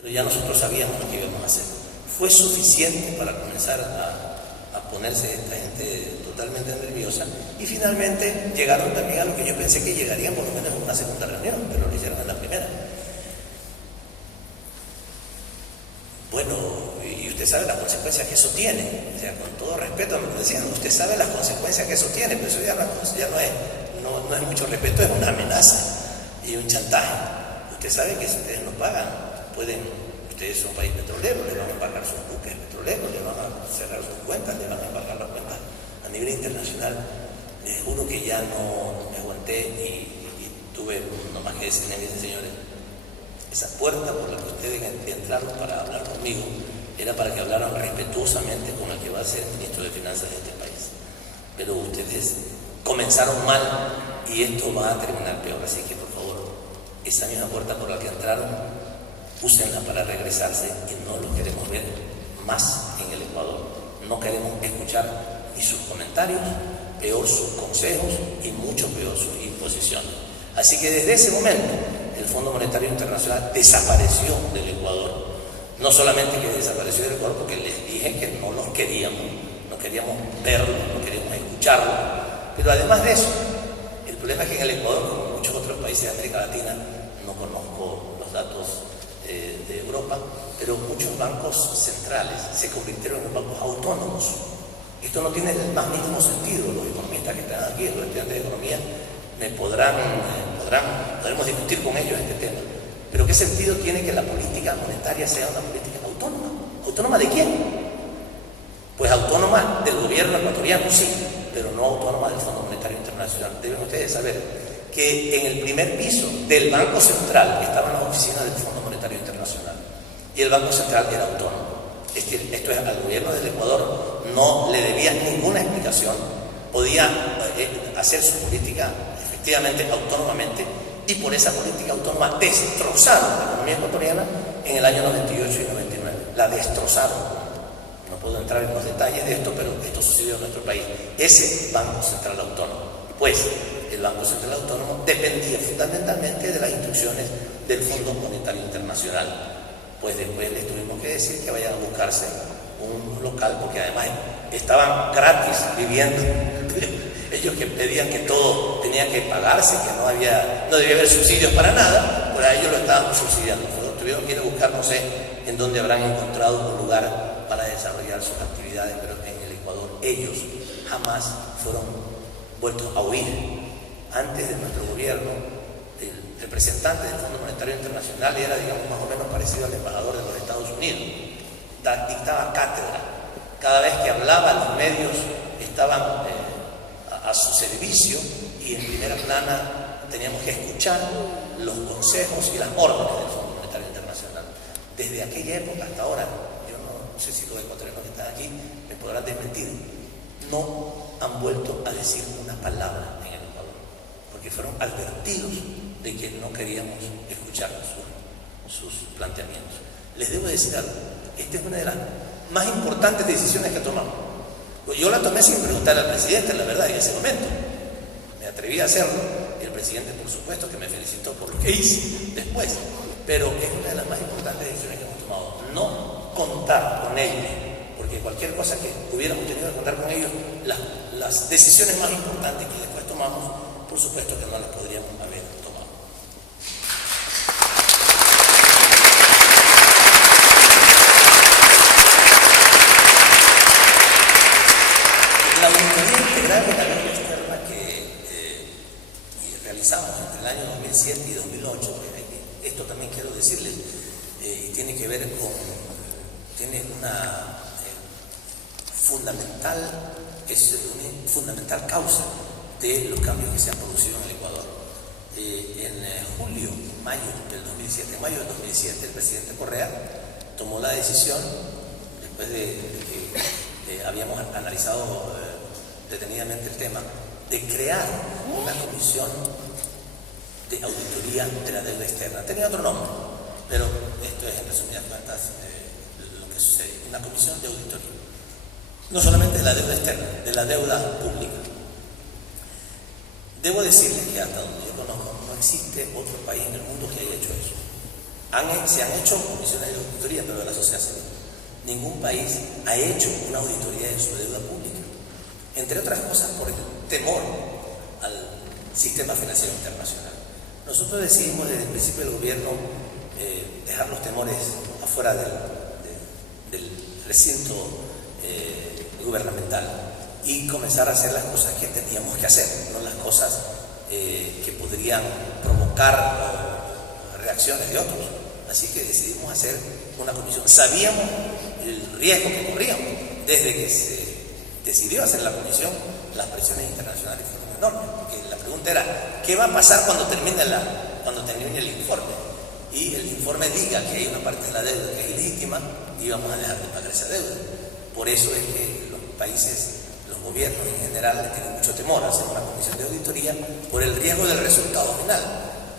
pero ya nosotros sabíamos lo que íbamos a hacer. Fue suficiente para comenzar a ponerse esta gente totalmente nerviosa, y finalmente llegaron también a lo que yo pensé que llegarían por lo menos en una segunda reunión, pero lo hicieron en la primera. Bueno, y usted sabe las consecuencias que eso tiene, o sea, con todo respeto me lo decían, usted sabe las consecuencias que eso tiene, pero eso ya no es mucho respeto, es una amenaza y un chantaje. Usted sabe que si ustedes no pagan, ustedes son un país petrolero, le van a embargar sus buques petroleros, le van a cerrar sus cuentas, le van a embargar las cuentas a nivel internacional. Les juro que ya no me aguanté y tuve no más que decirle, miren señores, esa puerta por la que ustedes entraron para hablar conmigo era para que hablaran respetuosamente con el que va a ser el ministro de Finanzas de este país. Pero ustedes comenzaron mal y esto va a terminar peor. Así que, por favor, esa misma puerta por la que entraron, úsenla para regresarse, y no lo queremos ver más en el Ecuador. No queremos escuchar ni sus comentarios, peor sus consejos y mucho peor sus imposiciones. Así que desde ese momento el Fondo Monetario Internacional desapareció del Ecuador. No solamente que desapareció del Ecuador porque les dije que no los queríamos, no queríamos verlo, no queríamos escucharlo, pero además de eso, el problema es que en el Ecuador, como en muchos otros países de América Latina, no conozco los datos de Europa, pero muchos bancos centrales se convirtieron en bancos autónomos. Esto no tiene el más mínimo sentido. Los economistas que están aquí, los estudiantes de economía, podremos discutir con ellos este tema. Pero ¿qué sentido tiene que la política monetaria sea una política autónoma? ¿Autónoma de quién? Pues autónoma del gobierno ecuatoriano, sí, pero no autónoma del Fondo Monetario Internacional. Deben ustedes saber que en el primer piso del Banco Central estaban las oficinas del Fondo Monetario Internacional y el Banco Central era autónomo. Esto es, al gobierno del Ecuador no le debía ninguna explicación, podía hacer su política efectivamente autónomamente, y por esa política autónoma destrozaron la economía ecuatoriana en el año 98 y 99. La destrozaron. No puedo entrar en los detalles de esto, pero esto sucedió en nuestro país. Ese Banco Central Autónomo, pues el Banco Central Autónomo dependía fundamentalmente de las instrucciones del Fondo Monetario Internacional. Pues después les tuvimos que decir que vayan a buscarse un local, porque además estaban gratis viviendo. Ellos que pedían que todo tenía que pagarse, que no debía haber subsidios para nada, pues a ellos lo estaban subsidiando. Tuvieron que ir a buscar, no sé en dónde habrán encontrado un lugar para desarrollar sus actividades, pero en el Ecuador ellos jamás fueron vueltos a huir. Antes de nuestro gobierno, el representante del Fondo Monetario Internacional era, digamos, más o menos parecido al embajador de los Estados Unidos. Dictaba cátedra. Cada vez que hablaba, los medios estaban a su servicio, y en primera plana teníamos que escuchar los consejos y las órdenes del Fondo Monetario Internacional. Desde aquella época hasta ahora, yo no sé si los ecuatorianos que están aquí me podrán desmentir, no han vuelto a decir una palabra en el Ecuador, porque fueron advertidos de que no queríamos escuchar sus planteamientos. Les debo decir algo, esta es una de las más importantes decisiones que tomamos. Yo la tomé sin preguntarle al presidente, la verdad, en ese momento. Me atreví a hacerlo, y el presidente, por supuesto, que me felicitó por lo que hice después. Pero es una de las más importantes decisiones que hemos tomado. No contar con ellos, porque cualquier cosa que hubiéramos tenido que contar con ellos, las decisiones más importantes que después tomamos, por supuesto que no las podríamos haber tomado. La auditoría integral de la deuda externa que realizamos entre el año 2007 y 2008, esto también quiero decirles, y tiene que ver con, tiene una fundamental causa de los cambios que se han producido en el Ecuador. En mayo del 2007, el presidente Correa tomó la decisión, después de que habíamos analizado detenidamente el tema, de crear una comisión de auditoría de la deuda externa. Tenía otro nombre, pero esto es en resumidas cuentas lo que sucede. Una comisión de auditoría, no solamente de la deuda externa, de la deuda pública. Debo decirles que hasta donde yo conozco no existe otro país en el mundo que haya hecho eso. se han hecho comisiones de auditoría, pero de la sociedad civil. Ningún país ha hecho una auditoría de su deuda pública, entre otras cosas por el temor al sistema financiero internacional. Nosotros decidimos desde el principio del gobierno dejar los temores afuera del recinto gubernamental y comenzar a hacer las cosas que teníamos que hacer, no las cosas que podrían provocar reacciones de otros. Así que decidimos hacer una comisión. Sabíamos el riesgo que corríamos. Desde que se decidió hacer la comisión, las presiones internacionales fueron enormes, porque la pregunta era, ¿qué va a pasar cuando termine el informe? Y el informe diga que hay una parte de la deuda que es ilegítima y vamos a dejar de pagar esa deuda. Por eso es que los países, los gobiernos en general, le tienen mucho temor a hacer una comisión de auditoría por el riesgo del resultado final.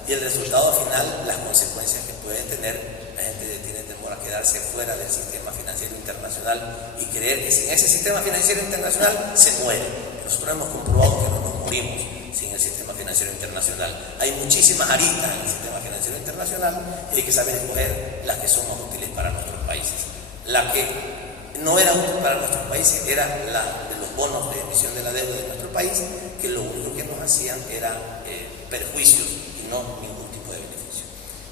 Y el resultado final, las consecuencias que puede tener, la gente tiene temor a quedarse fuera del sistema financiero internacional y creer que sin ese sistema financiero internacional se muere. Nosotros hemos comprobado que no nos morimos sin el sistema financiero internacional. Hay muchísimas aristas en el sistema financiero internacional y hay que saber escoger las que son más útiles para nuestros países. La que no era útil para nuestros países era la de los bonos de emisión de la deuda de nuestro país, que lo único que nos hacían era perjuicios y no ningún tipo de beneficio.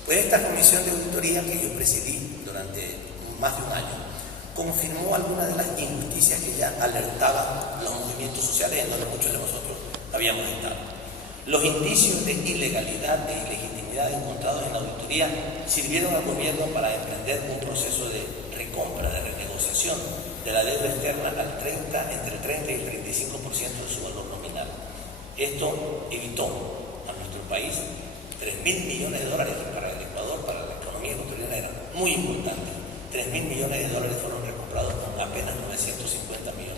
Pues esta comisión de auditoría que yo presidí durante más de un año confirmó algunas de las injusticias que ya alertaban los movimientos sociales en donde muchos de nosotros habíamos estado. Los indicios de ilegalidad e ilegitimidad encontrados en la auditoría sirvieron al gobierno para emprender un proceso de recompra, de renegociación de la deuda externa entre el 30 y el 35% de su valor nominal. Esto evitó a nuestro país $3.000 millones que para el Ecuador, para la economía ecuatoriana era muy importante. $3.000 millones fueron recomprados con apenas $950 millones.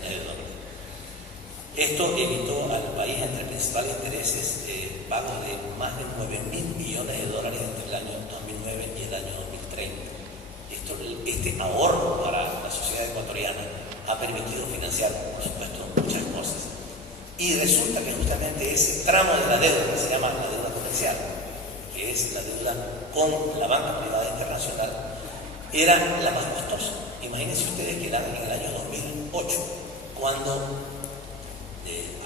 Esto evitó al país entre principales intereses pagos de más de $9.000 millones entre el año 2009 y el año 2030. Este ahorro para la sociedad ecuatoriana ha permitido financiar, por supuesto, muchas cosas. Y resulta que justamente ese tramo de la deuda, que se llama la deuda comercial, que es la deuda con la banca privada internacional, era la más costosa. Imagínense ustedes que era en el año 2008, cuando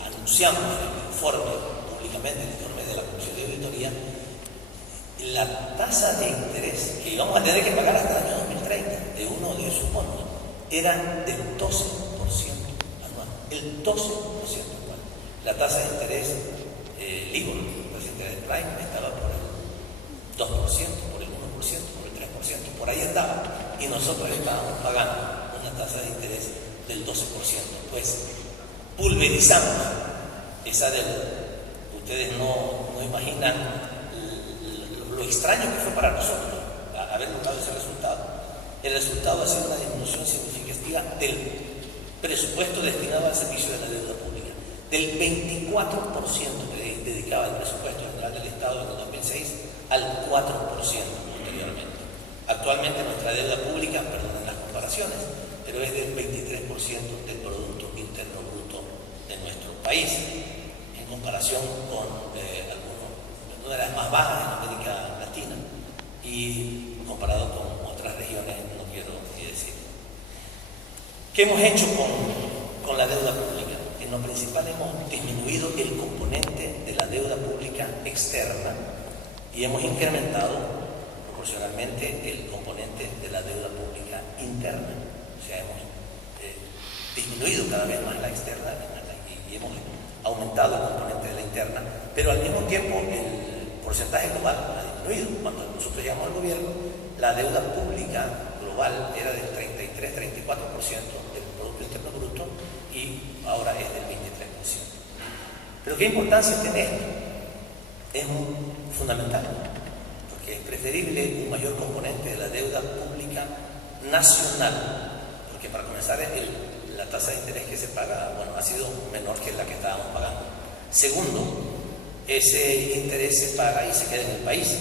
anunciamos el informe públicamente, el informe de la Comisión de Auditoría, la tasa de interés que íbamos a tener que pagar hasta el año 2030 de uno de esos bonos era del 12% anual, el 12% anual. La tasa de interés LIBOR, la tasa de interés Prime, estaba por el 2%, por el 1%, por el 3%, por ahí andaba, y nosotros estábamos pagando una tasa de interés del 12%. Pues pulverizamos esa deuda. Ustedes no imaginan lo extraño que fue para nosotros haber logrado ese resultado. El resultado ha sido una disminución significativa del presupuesto destinado al servicio de la deuda pública, del 24% que dedicaba el presupuesto general del Estado en el 2006 al 4% posteriormente. Actualmente nuestra deuda pública, perdonen las comparaciones, pero es del 23% del Producto Interno Bruto de nuestro país, en comparación con una de las más bajas en América Latina y comparado con otras regiones, no quiero ni decir. ¿Qué hemos hecho con la deuda pública? En lo principal hemos disminuido el componente de la deuda pública externa y hemos incrementado proporcionalmente el componente de la deuda pública interna. O sea, hemos disminuido cada vez más la externa y hemos aumentado el componente de la interna, pero al mismo tiempo el porcentaje global ha disminuido. Cuando nosotros llegamos al gobierno, la deuda pública global era del 33-34% del Producto Interno Bruto y ahora es del 23%. Pero ¿qué importancia tiene esto? Es fundamental, porque es preferible un mayor componente de la deuda pública nacional, porque para comenzar la tasa de interés que se paga, ha sido menor que la que estábamos pagando. Segundo, ese interés se paga y se queda en el país,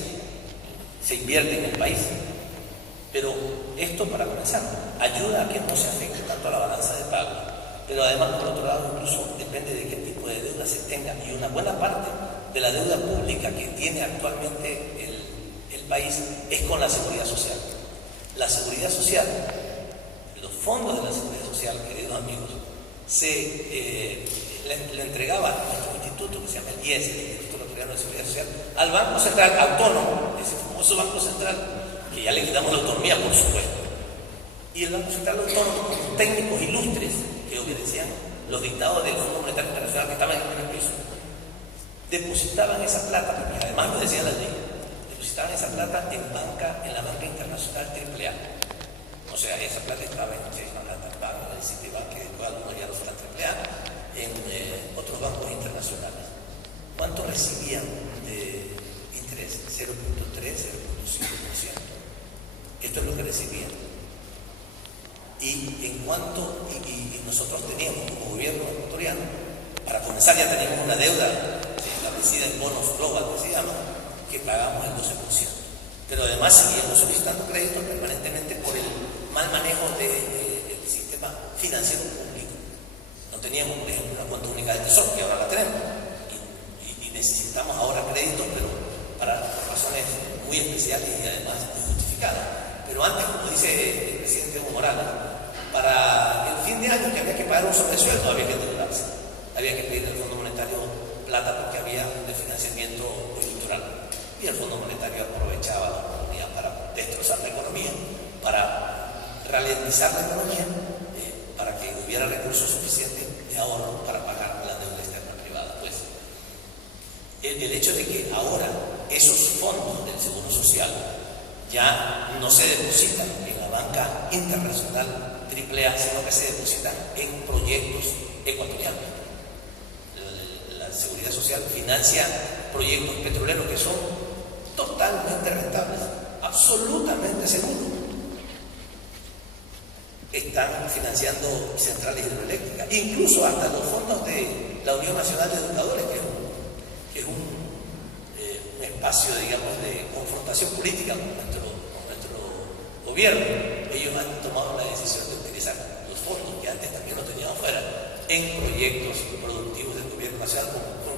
se invierte en el país. Pero esto, para comenzar, ayuda a que no se afecte tanto a la balanza de pago. Pero además, por otro lado, incluso depende de qué tipo de deuda se tenga. Y una buena parte de la deuda pública que tiene actualmente el país es con la seguridad social. La seguridad social, los fondos de la seguridad social, queridos amigos, le entregaba a nuestro instituto, que se llama el IES, el Instituto Ecuatoriano de Seguridad Social, al Banco Central Autónomo, ese famoso Banco Central, que ya le quitamos la autonomía, por supuesto. Y el Banco Central Autónomo, con técnicos ilustres que obedecían los dictados del Fondo Monetario Internacional que estaban en el primer piso, depositaban esa plata, porque además lo decía la ley, depositaban esa plata en la banca internacional AAA. O sea, esa plata estaba en el Citibank, que después algunos ya los están AAA, en otros bancos internacionales. ¿Cuánto recibían de interés? 0.3, 0.5%. Esto es lo que recibían. Y en cuanto, y nosotros teníamos como gobierno ecuatoriano, para comenzar ya teníamos una deuda establecida en bonos global, que se llama, que pagamos el 12%. Pero además seguíamos solicitando créditos permanentemente por el mal manejo del sistema financiero público. No teníamos, por ejemplo, una cuenta única de tesoro, que ahora la tenemos, y necesitamos ahora créditos, pero para razones muy especiales y además muy justificadas. Pero antes, como dice el presidente Evo Morales, para el fin de año que había que pagar un sobresueldo, había que endeudarse. Había que pedir al Fondo Monetario plata porque había un desfinanciamiento coyuntural. Y el Fondo Monetario aprovechaba la economía para destrozar la economía, para ralentizar la economía, para que hubiera recursos suficientes de ahorro para pagar la deuda externa privada. Pues el hecho de que ahora esos fondos del Seguro Social ya no se depositan en la banca internacional AAA, sino que se depositan en proyectos ecuatorianos. La Seguridad Social financia proyectos petroleros que son totalmente rentables, absolutamente seguros. Están financiando centrales hidroeléctricas, incluso hasta los fondos de la Unión Nacional de Educadores, que es un espacio, digamos, de confrontación política con nuestro gobierno. Ellos han tomado la decisión de utilizar los fondos que antes también los teníamos fuera en proyectos productivos del gobierno nacional, con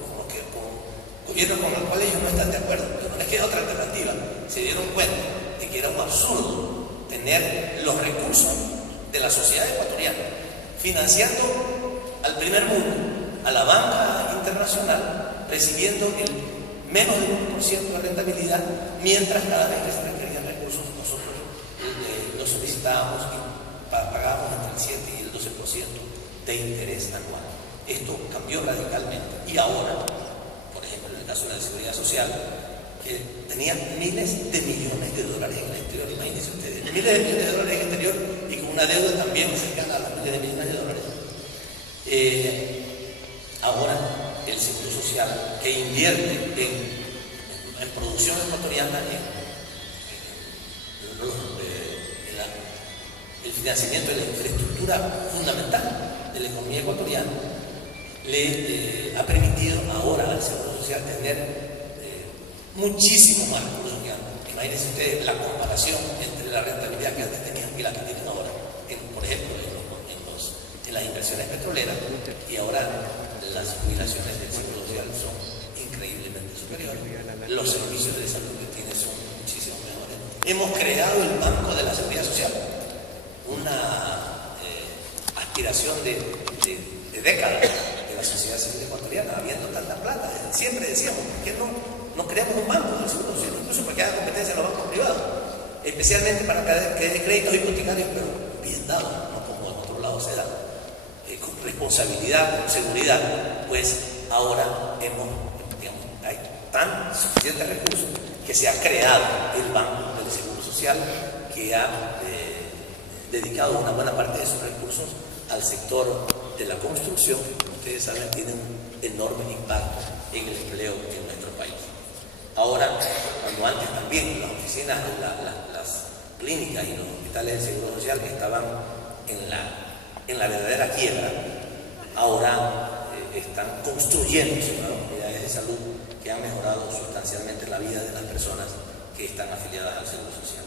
gobiernos con los cuales ellos no están de acuerdo, pero no les queda otra alternativa. Se dieron cuenta de que era un absurdo tener los recursos de la sociedad ecuatoriana financiando al primer mundo, a la banca internacional, recibiendo el menos del 1% de rentabilidad, mientras cada vez que se requerían recursos nosotros los solicitábamos y pagábamos entre el 7 y el 12% de interés anual. Esto cambió radicalmente y ahora, por ejemplo, en el caso de la Seguridad Social, que tenía miles de millones de dólares en el exterior, imagínense ustedes, miles de millones de dólares en el exterior y con una deuda también cercana a las miles de millones de dólares. Ahora el Seguro Social, que invierte en producción ecuatoriana, el financiamiento de la infraestructura fundamental de la economía ecuatoriana, le ha permitido ahora al Seguro Social tener muchísimo más recursos que antes. Imagínense ustedes la comparación entre la rentabilidad que antes tenían y la que tienen ahora, por ejemplo, en las inversiones petroleras, y ahora las jubilaciones del Seguro Social son increíblemente superiores. Los servicios de salud que tiene son muchísimo mejores. Hemos creado el Banco de la Seguridad Social, una aspiración de décadas de la sociedad civil ecuatoriana, habiendo tanta plata. Siempre decíamos, ¿por qué no creamos un banco del Seguro Social? Incluso para que haga competencia a los bancos privados, especialmente para que dé créditos hipotecarios, pero bien dados, no como en otro lado se da, con responsabilidad, con seguridad. Pues ahora hay tan suficientes recursos que se ha creado el Banco del Seguro Social, que ha dedicado una buena parte de sus recursos al sector de la construcción. Ustedes saben, tiene un enorme impacto en el empleo en nuestro país. Ahora, cuando antes también las oficinas, las clínicas y los hospitales de Seguro Social estaban en la verdadera quiebra, ahora están construyéndose nuevas unidades de salud que han mejorado sustancialmente la vida de las personas que están afiliadas al Seguro Social.